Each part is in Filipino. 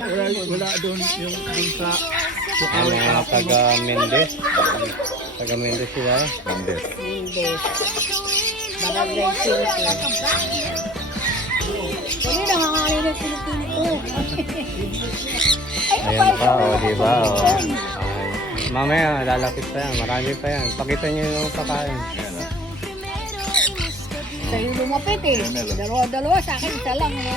Wala doon yung sa Ang mga taga-Mendes. Taga-Mendes sila. Mendes. Barangay Philippines. Kami nangangalan ng Philippines. Ayan pa, o, diba? O. Mamaya, lalapit pa yan. Marami pa yan. Pakita nyo yung pakain. Sa'yo lumapit eh. Dalawa-dalawa sa akin, isa lang. No?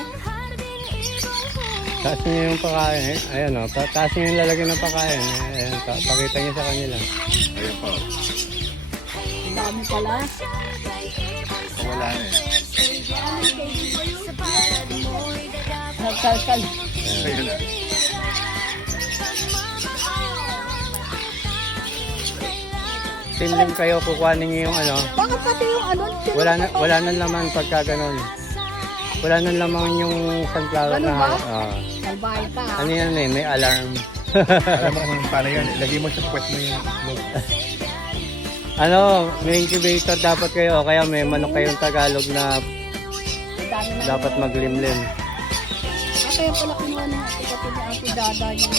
Taas nyo yung pakain. Ayan o, taas nyo yung lalagyan ng pakain. Ayan, pakita nyo sa kanila. Ayun po. Ang dami pala. Wala na eh. Nagkalkal. Ayun na. Sinlim kayo, kukuhanin nyo yung ano. Bakit pati yung ano? Wala na naman pagka ganun. Wala na naman yung sunflower Ganun na. ba? Salbahe ka. Ano yan eh, may alarm. Alam mo kung paano yan. Ilagay mo sa puwet mo yung itlog. Ano, may incubator dapat kayo. Kaya may manok kayong Tagalog na Ang dami na. dapat maglimlim. Kaya pala kinuha ng kapatid ni Ate Dada yung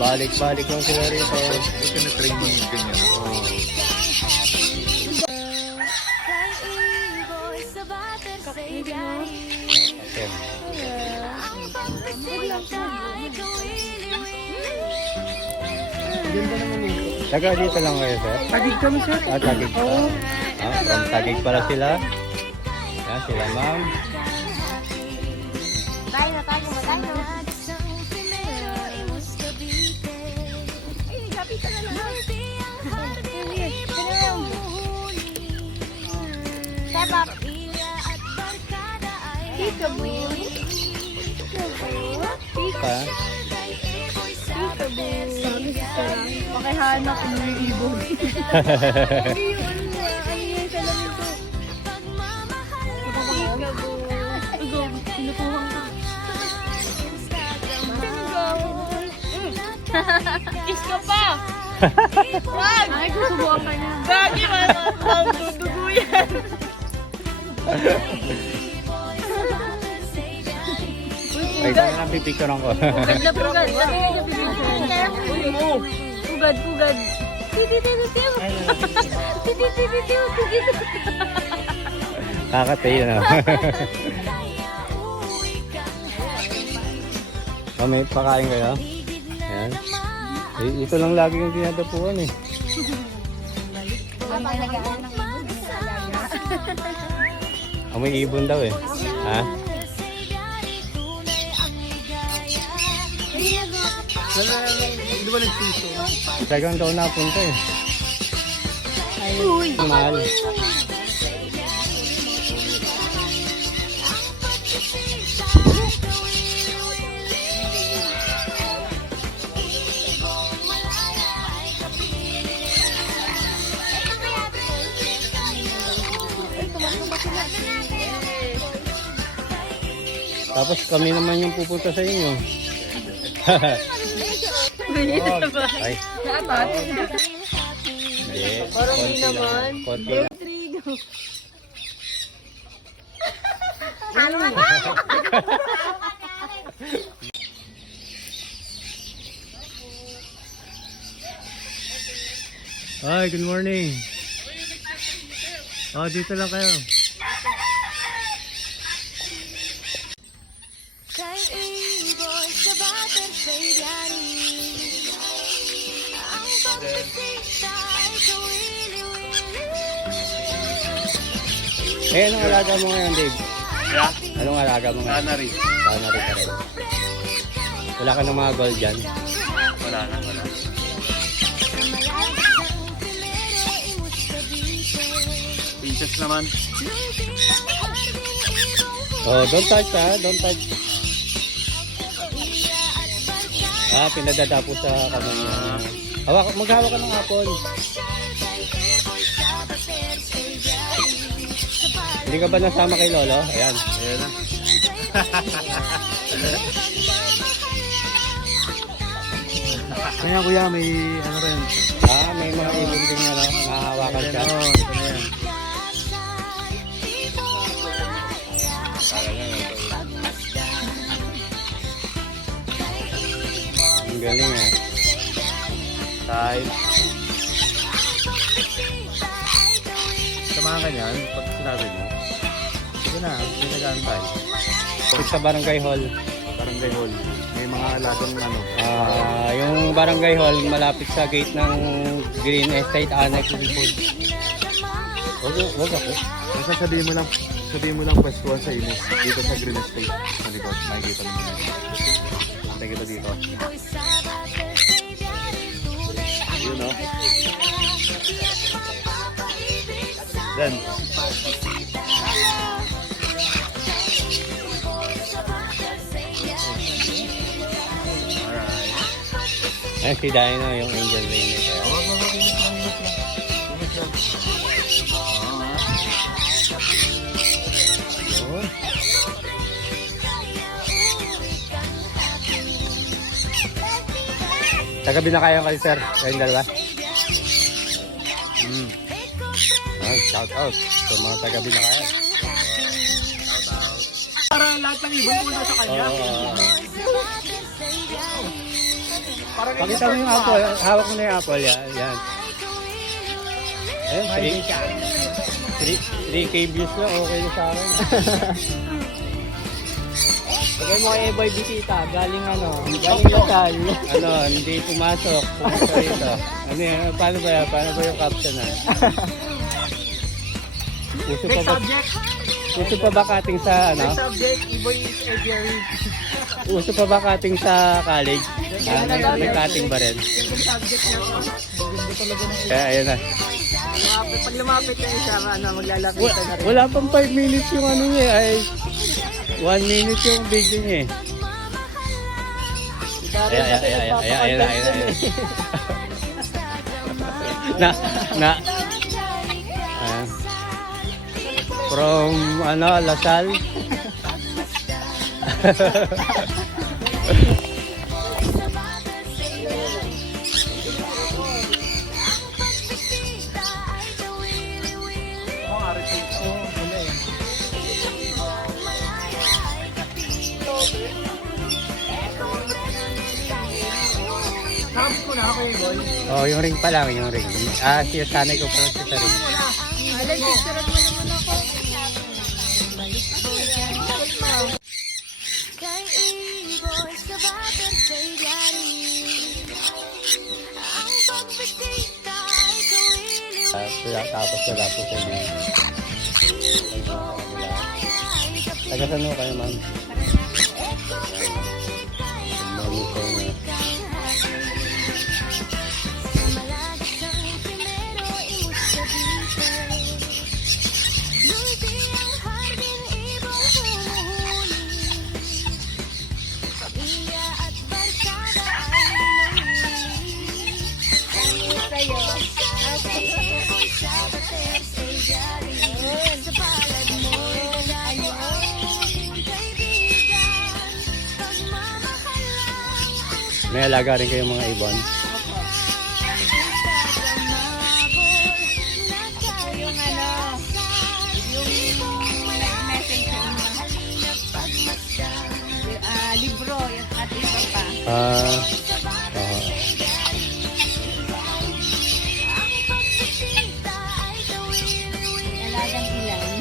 Balik-balik lang sila rito. Ito na train mo yung ganyan. Oh. Taga dito lang kayo, sir? Tagig kami sir. Tagig pa. From Tagig pala sila. Yan, sila ma'am. tayo na. Ay, kapita na lang. Step up. Peekaboo. Pa. Pakihanap ng yung ibon. Ano yung salamin ko? Peekaboo. Sinukuhan ka. Kiss ka pa! Wag! Ay, susubukan ka niya. Gagi ka na! Dudugo yan! Ay, kami na pipicturean ko. Pugad na pugad. Pugad. Titititiw. Kakatayo na. May pakain kayo? Ayan. Ito lang lagi yung dinadapuan eh. May ibon daw eh. Ha? Di ba nagpiso? Tagang daw napunta eh. Uy! Mahal. Tapos kami naman yung pupunta sa inyo. Ay. Dapat. Hindi. Parang Konti hindi lang. naman. Konti lang. Hi, good morning. Oh, dito lang kayo. Eh, anong alaga mo ngayon, Dave? Yeah? Anong alaga mo ngayon? Canary. Canary ka rin. Wala ka ng mga gold dyan? Wala na. Princess naman. Oh, don't touch ha, don't touch. Pinadadapo sa kamay niya. Maghawak ka ng apple. Hindi ka ba nasama kay Lolo? Ayan. Ayan na. Kaya kuya, may ano rin. May mga ibon din na nahahawakan siya. Oo, ito na yan. Ang galing eh. Side. Sa mga ganyan, pag sinabi mo, sige na, hindi nag-aantay. Sa Barangay Hall. Barangay Hall. May mga alagang ano. Yung Barangay Hall malapit sa gate ng Green Estate Annex Food. Wag ako. Basta sabihin mo lang pwestuhan sa imo. Dito sa Green Estate. Sa likod, makikita mo na. Kita kita dito. Yun o. Then, Ayan si Dino, yung Angel Rain. Tagabi na kayo kay sir. Kayong dalawa. Shout out sa mga tagabi na kayo. Para lahat ng ibon punta sa kanya. Pakita mo yung apple. Hawak mo na yung apple. Yan. Ayun, 3K views na. Okay na sa akin. Lagay mo kay Boy Bisita. Galing Lasal. Hindi pumasok. Pumasok rito. Paano ba yan? Paano ba yung caption na? Next subject. Uso pa ba kating sa Next subject. Iboy is Edgery. Uso pa ba kating sa college? May kating ba rin? Yung subject niya po. Ganda talaga na Kaya ayun na. Pag lumapit na siya, maglalapitan na rin. Wala pang 5 minutes yung ano niya. Ay, 1 minute yung video niya eh. Ayan. Ayan. From Lasal. Nakabit ko na ako yung boy. Oh, yung ring pa lang, yung ring. Sanay ko pa sa ring. Alam, picturean mo naman ako. Kay Iboy sa bater sa idyari. Ang pagbisita ay kawili. Tapos wala po sa inyo. Taga saan mo kayo, ma'am? May alaga rin kayong mga ibon. Yung message sa libro at iba pa. Alagang ilan.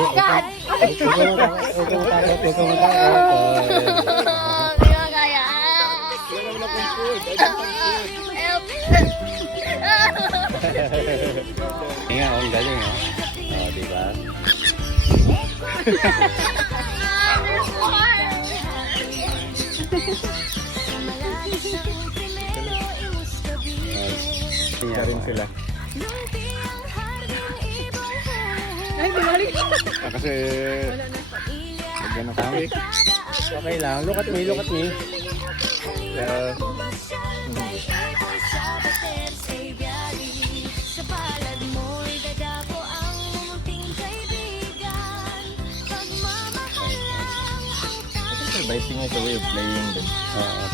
Hindi, huwag ka Kaya. Nga, ang galing ha. Diba? Isa rin sila. Ay, bumalik. Kasi, magano ka. Okay lang. Look at me. Biting is a way of playing din.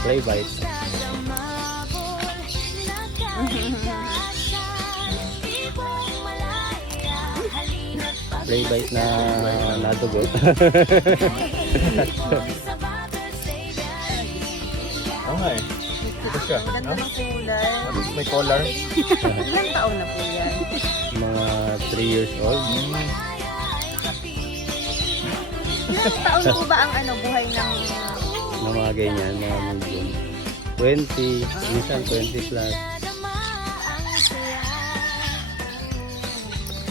Play bite. Play bite na nadugot. Oo nga eh. Ito siya. Ganda ng kulay. May collar. Ilang taon na po yan? Mga 3 years old. Ilang taon po ba ang buhay ng... Na mga ganyan, mga medium. 20, minsan 20 plus.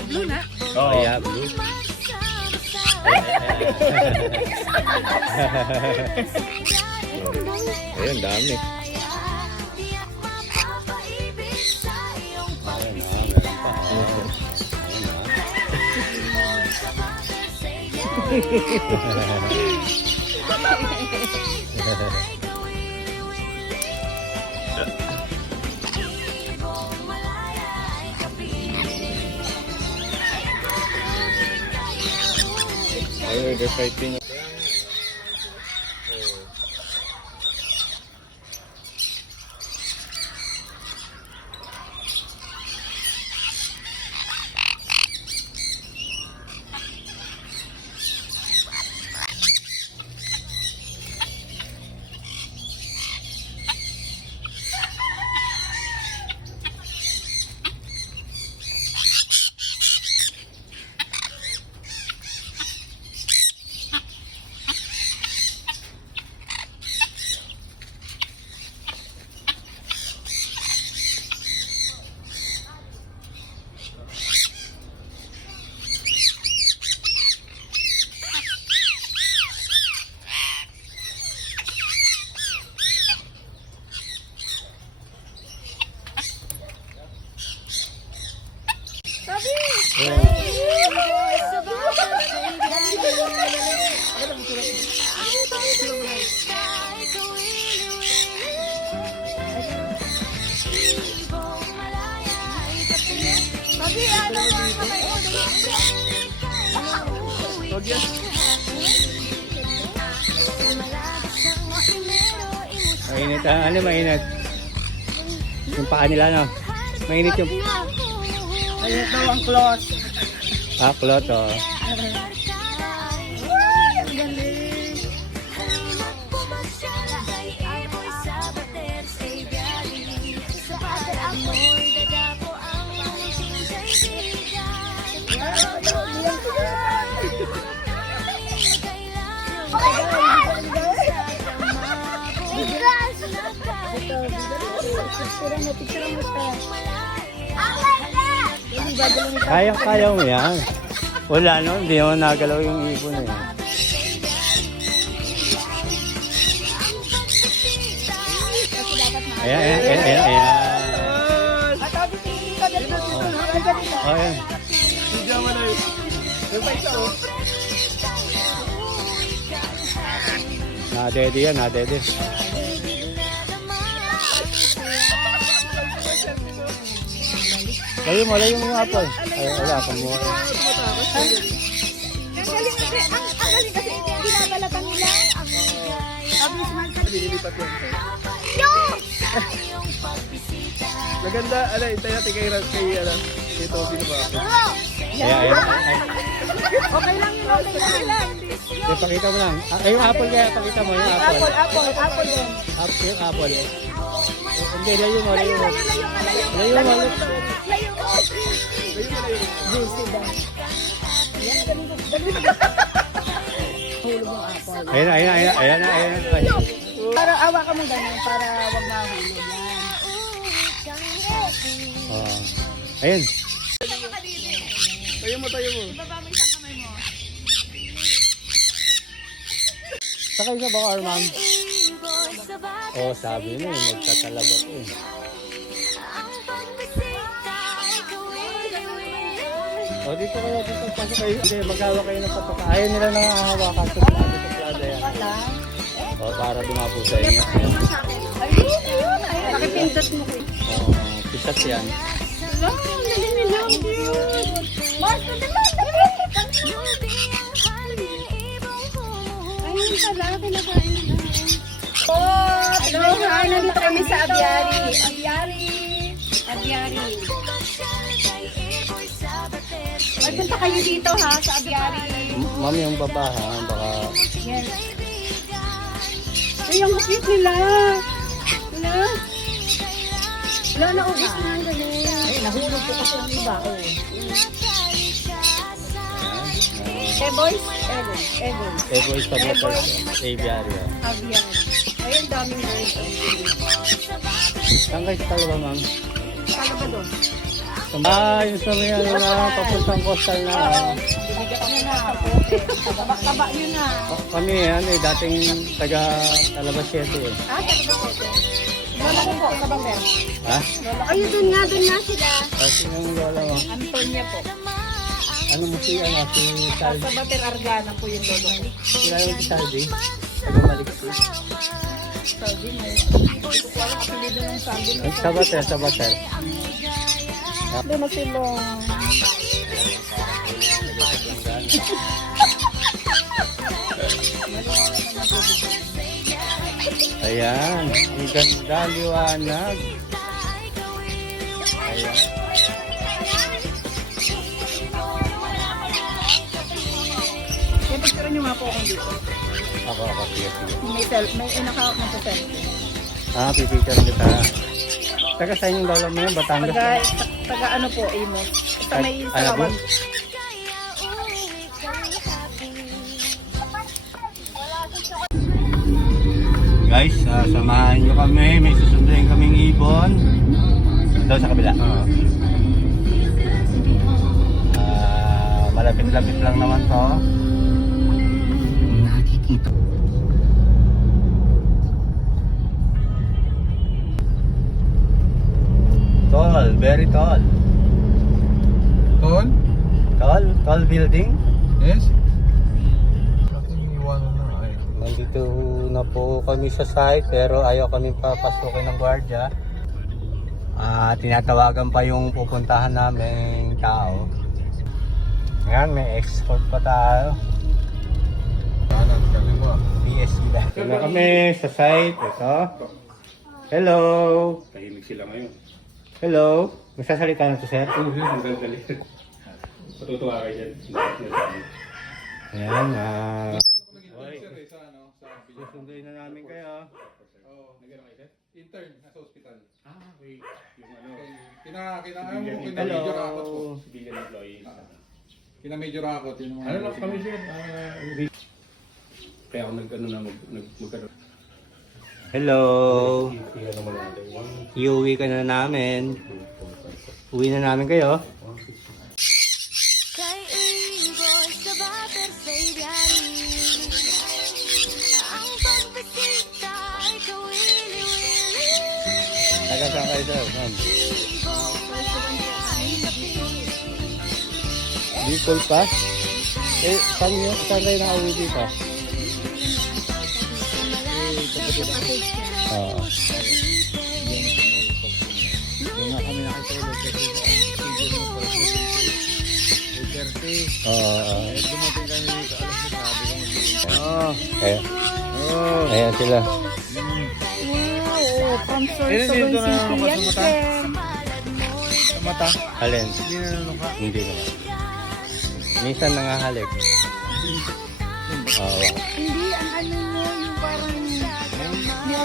Blue na? Oo. Kaya blue. Ayun, dami. Ayun na, meron pa. Ayun na. Ayun, they're fighting. Mainit ah. Ano mainit? Yung paa nila, no? Mainit yung... Ayun daw ang close. Ah, klot, oh. Kaya mo yan. Wala no, hindi mo nagalaw yung ibon na yan. Ayan, ayan, ayan, ayan, ayan. Oh, ayan. Nadede yan, nadede. Layo mo yung apple. Ay, wala pang buhay. Ang galing kasi binabalatan nila. Maganda, itay natin kay Toby na ba? Ayan, ayan. Ay, Okay lang yun, okay lang. pakita mo lang. Ay, yung apple kaya, pakita mo yung apple. Apple din. Apple, yung apple. Hindi, layo mo, layo mo. Layo mo. Ayan, ayan, ayan, ayan, ayan. Para awa ka mo ganyan, para wag mahulog yan. Oh. Ayan. Tayo mo. Sakay sa baka, Arman. Oh, sabi na eh, magtatalabak eh. O, dito kayo, dito pasok kayo. Hindi, maghawa kayo ng patoka. Ayaw nila nang hahawakan sa plada yan. O, para dumapo sa inyo. Ayun. Pakipindot mo ko. O, pisat yan. Ang galing nila. Basta naman. Ayun pala, kinakain na. Oh, hello, nandito kami sa Aviary. Aviary. Punta kayo dito ha, sa aviary. Ma'am, yung baba ha, baka... Yes. Ay, ang cute nila. Wala. Wala, naubos na ang galing. Ay, nahulog po kasi ang iba. Oh. Eh, boys? Egon. Eboy sa motor. Aviary ha. Aviary. Ay, ang daming birds. Saan kayo sa Talaba, ma'am? Kala ba doon? Yung sa may ano na, papuntang coastal na. Bumigay kami na. Taba yun na. Kami, dating taga Talaba 7 eh. Ah, talaga po. Lola ko po, sa Bangber. Ha? Ay, doon nga sila. Kasi yung lola mo. Antonia po. Ano mo si Saldi? Sa Bater Argana po yung lolo ko. Kilala mo si Saldi? Taga-balik ko. Sabi mo. Hindi ko alam apelido ng sabi mo. Sa Bater. Doon na sila. Ayan, ang ganda, liwanag. Ayan. Yung picture nyo nga po akong dito. Ako, sige. May naka-out na sa selfie. Pipicture kita. Taga saan yung lola mo yun? Batangas? Taga ano po, Amos. Sa may Ano po? Sarawag. Guys, samahan nyo kami. May susunduin kaming ibon. Doon sa kabila. Malapit-lapit lang naman to. Tall, very tall. Tol? Tall building. Yes? Ating iwanan na ay. Nandito na po kami sa site pero ayaw kami papasukin ng gwardiya. Tinatawagan pa yung pupuntahan namin tao. Ngayon may escort pa tayo. Kanan, kaliwa. BSC lang. Ito na kami sa site. Ito. Hello. Tahimik sila ngayon. Hello. Magsasalita na to, sir? Oo, yun, ang dali. Matutuwa kayo dyan. Ayan. Susunduin na namin kayo. Oo, intern sa hospital. Okay. Yung ano, Kina-major akot po. civilian employee. Kina-major akot. Ano lang kami sir? Kaya ako magkaroon. Hello. Kaya naman natin. Iuwi ka na namin. Uwi na namin kayo. Kay Igor sa Bater sa Aviary. Ang pagbisita ay kawili-wili. Taga saan kayo daw, ma'am? Bicol pa? Saan kayo nakauwi dito? Oo. Doon nga kami nakitulog kasi sa Oo. dumating kami dito alas na sabi ko Ayan sila. Wow, from Sorsogon dito na City naman yan, sa mata? sir. sa mata. Alin? Hindi na nanuka. Hindi naman. Minsan nangahalik. Oo. Hindi, ang ano mo, yung parang...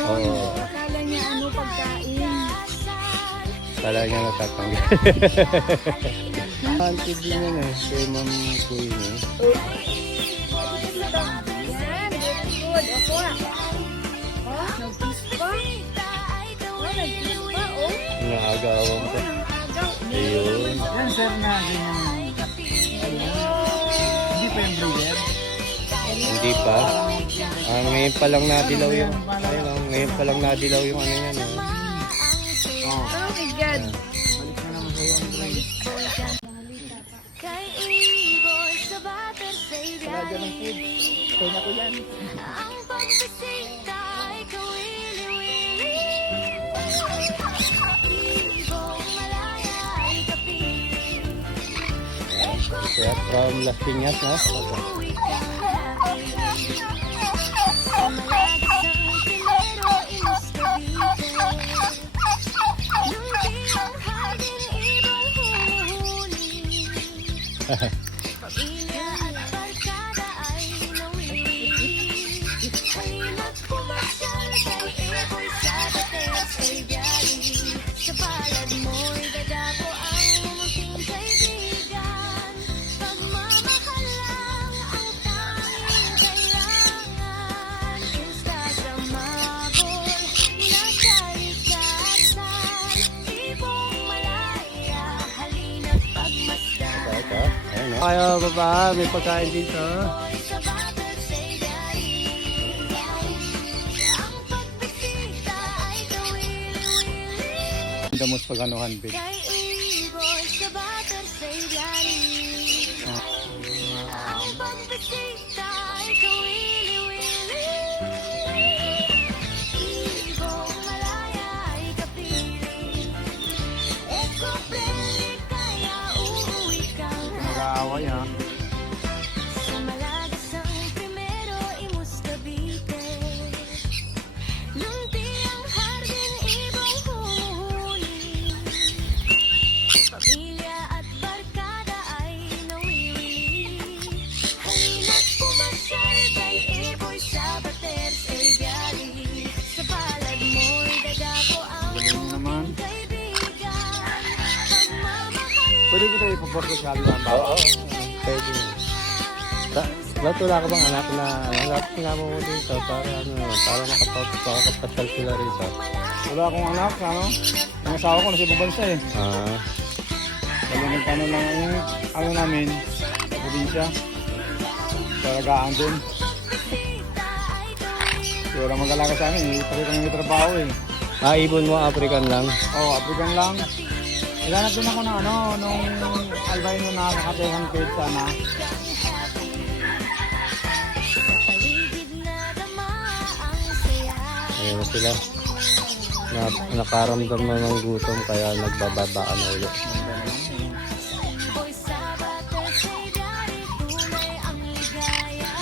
Oo. Akala niya ano, pagkain. Kala niya natatanggal. Auntie din yun eh. Kay Ma'am Queenie. Yan, very good. Opo. Oh, nag-kiss pa. Oh, nag-kiss pa. Oh, Naagawan ko. agaw. Ayun. Yan sir na ganyan. Hindi pa yung breeder. Hindi pa. Ngayon pa lang nadilaw yung... Ngayon pa lang nadilaw yung ano yan. Oh my God. Balik na naman sa yung breeder. Kay Igor sa Bater sa Aviary. Kaya ko yan. Ang pagbisita ay kawili-wili. Igor malaya ay kapiling. Kaya from Las Piñas, no? Uwi ka sa malakas ng Pilero is Cavite. Nung pinanghagin ibang huli. Pamilya at barkada ay nawili. Halina't pumasyal kay Eboy sa Bateas ay biyari. Sa palad mo'y dadako ang munting kaibigan. Pagmamahal lang ang tanging kailangan. Instagramable, nasa likasan. Ibong malaya, halina't pagmasdan. Ito. Ayun, no? Kaya baba, may pagkain dito. Sa bater say daddy. Ang pagbisita ay kawili-wili. Damos pag-anuhan, babe. Kay Iboy sa bater say daddy. Ang pagbisita ay kawili-wili. Ibong malaya ay kapiling. Eco-friendly kaya uuwi kang Mag-aaway ha. sa malagasang primero imus Cavite. Luntiang hardin ibang humuhuli. Pamilya at barkada ay nawiwili. Halina't pumasyal kay Eboy sa Bateas ay biyari. Sa palad mo'y dadako ang naman. kaibigan. Pagmamahal Pwede kita ipaporto sa amin ng Oo. Pwede. Ba't wala ka bang anak na lapit nga mo dito para para makapasyal sila rito? Wala akong anak, ano? Ang asawa ko nasa ibang bansa eh. Ah, Kaya nagkano lang yung ano namin, sa probinsya. Talagaan din. Kaya wala mag-alaga sa amin, eh. Pati kami may trabaho eh. ibon mo African lang. Oo, African lang. Naghanap din ako ng ano, nung albino na nakatehang page sana. paligid na dama ang saya. Ayun sila. Nakaramdam na ng gutom kaya nagbababaan na ulit. Boy sa bater say daddy, tunay ang ligaya.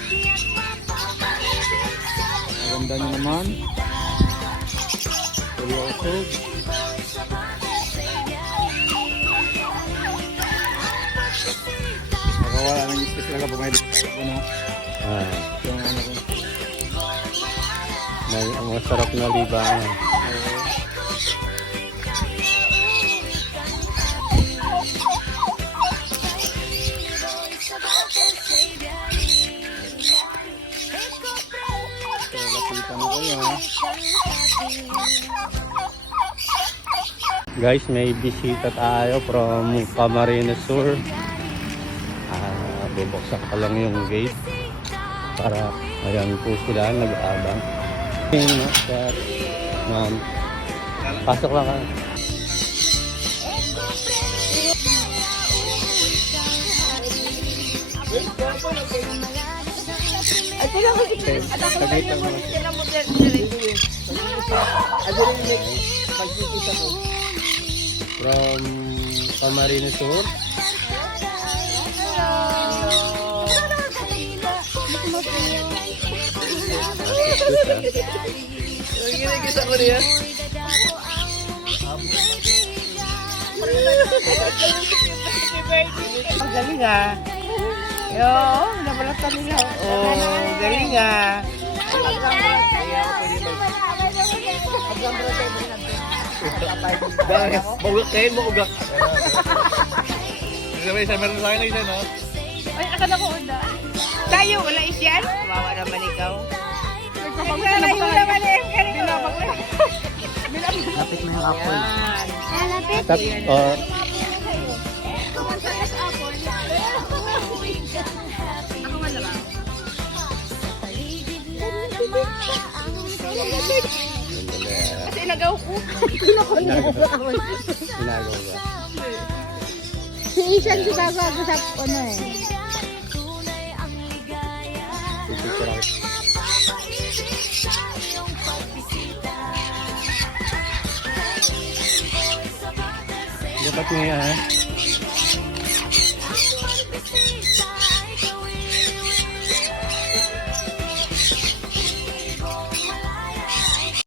Tiyak mapapaibig sa Ang ganda niyo naman. Kuya Usog. boy sa bater say daddy. Pagsisita Nakawala ng isip talaga bumalik ko no. Ah, Yung ano ko. ang masarap na libangan. So, lapitan mo kayo ha. Guys, may bisita tayo from Camarines Sur. Bubuksan pa lang yung gate para ayan po sila nag-aabang. Sir, ma'am, pasok lang ka. Saglit lang naman. From Camarines Sur. Ang galing ah. Yo, nabalak kami nga. Oh, galing ah. Maugak kayo, maugak. Sabay, sa meron sa akin na isa, no? Ay, akala ko una. Tayo, wala isyan? Wawa naman ikaw. Nagpapagod naman eh. Kanina. Lapit na yung apple. Tap, Kasi nagaw ko. Ginagawa ba? Si Ishan si Bago sa ano eh. Pipicture ako. Dapat niya ha?